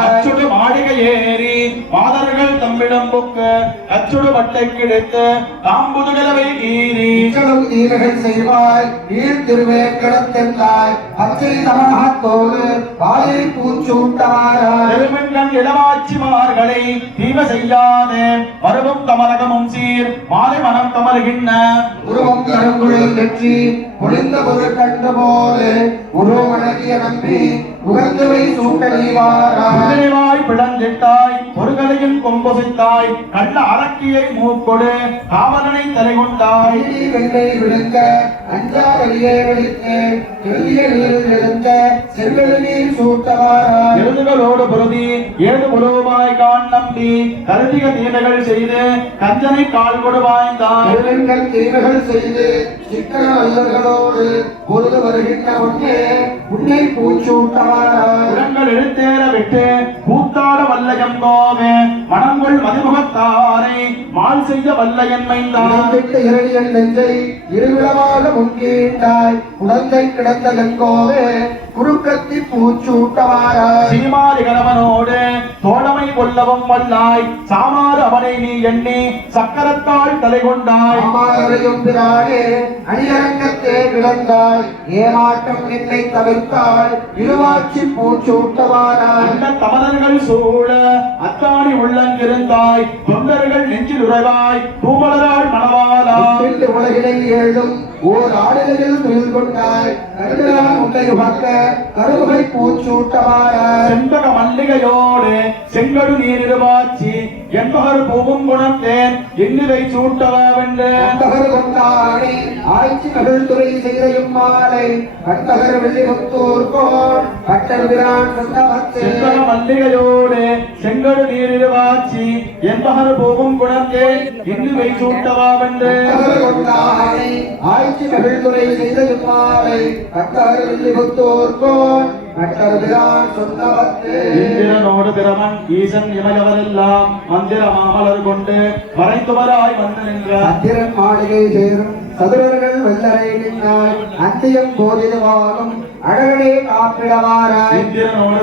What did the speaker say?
அச்சுடு மாளிகை ஏறி மாதர்கள் தம்மிடம் புக்க அச்சுடு வட்டை கிடைத்து தாம்புதுகலவை கீறி இச்சலும் தீமைகள் செய்வாய் ஈழ் திருவேங்கடத்தென்றாய் பச்சை தமிழகத்தோடு பாலை பூச்சூட்டவாராய் பெருமின்கண் இளவாட்சிமார்களை தீவ செய்யாதே மருவும் கமலகமும் சீர் மாலை மனம் கமல்கின்ற உருவம் கருங்குழல் வெற்றி ஒளிந்த பொருள் கண்ட போது உருவம் அழகிய நம்பி உகந்தவை சூட்டணிவாராய் குதிரைவாய் பிளந்திட்டாய் பொருகலையும் கொம்புசித்தாய் கள்ள அரக்கியை மூக்கொடு காவலனை தலைகொண்டாய். ஐடி வெள்ளை விழுங்க அஞ்சா வெளியே வெளிக்கு எளிய நீரில் எழுந்த செல்வெளி நீர் சூட்டவாராய். எழுதுகளோடு பொருதி ஏது உருவமாய் காண் நம்பி கருதிக தீமைகள் செய்து கஞ்சனை கால் கொடு பெருங்கள் தீமைகள் செய்து சிக்கன வல்லர்களோடு பொழுது வருகின்ற உன்னே உன்னை பூச்சூட்டவாராய் உரங்கள் எழுத்தேற விட்டு கூத்தாட வல்லயம் கோவே மனங்கள் மதிமுகத்தாரை மால் செய்ய வல்லயன் மைந்தான் உடம்பிட்ட இரணியன் நெஞ்சை இருவிடமாக முன்கீண்டாய் குழந்தை கிடந்த கங்கோவே குறுக்கத்தி பூச்சூட்டவாராய் சீமாரி கணவனோடு தோழமை கொல்லவும் வல்லாய் சாமாறு அவனை நீ எண்ணி சக்கரத்தால் தலை கொண்டாய். பிரானே அணியரங்கத்தே கிடந்தாய் ஏமாற்றம் என்னை தவிர்த்தாய் இருவாட்சி பூச்சூட்டவாராய். தமதர்கள் சூழ அத்தாடி உள்ளங்கிருந்தாய். தொண்டர்கள் நெஞ்சில் உறவாய். பூமலரால் மணவாளாய் பில்லு உலகினை ஏழும் ஓர் ஆடுகளில் துயில் கொண்டாய். கருடலாம் உன்னை உகக்க கருவுகை பூச்சூட்டவாராய் செண்பக மல்லிகையோடு செங்கடு நீரிருவாச்சி என்பகர் பூவும் குணத்தேன் எண்ணிதை சூட்டவாவென்று கண்டகர் கொண்டாடி ஆய்ச்சி மகிழ்துறை செய்தையும் மாலை. கண்டகர் வெள்ளிமுத்தூர் கோள் பட்டர் பிரான் சொந்தவத்தே செண்பக மல்லிகையோடு செங்கடு நீரிருவாச்சி என்பகர் பூவும் குணத்தேன் எண்ணிதை சூட்டவாவென்று கண்டகர் கொண்டாடி ஆய்ச்சி வெள்ளிமுத்தூர் கோள் பட்டர் பிரான் சொந்தவத்தே. இந்திரனோடு பிரமன் ஈசன் இமையவரெல்லாம் மந்திர மாமலர் கொண்டு மறைத்துவராய் வந்து நின்ற. அத்திரன் மாளிகை சேரும் சதுரர்கள் வெள்ளரை நின்றாய் அந்தியம் போதிதுவாகும் அழகனே காப்பிடவாராய் இந்திரனோடு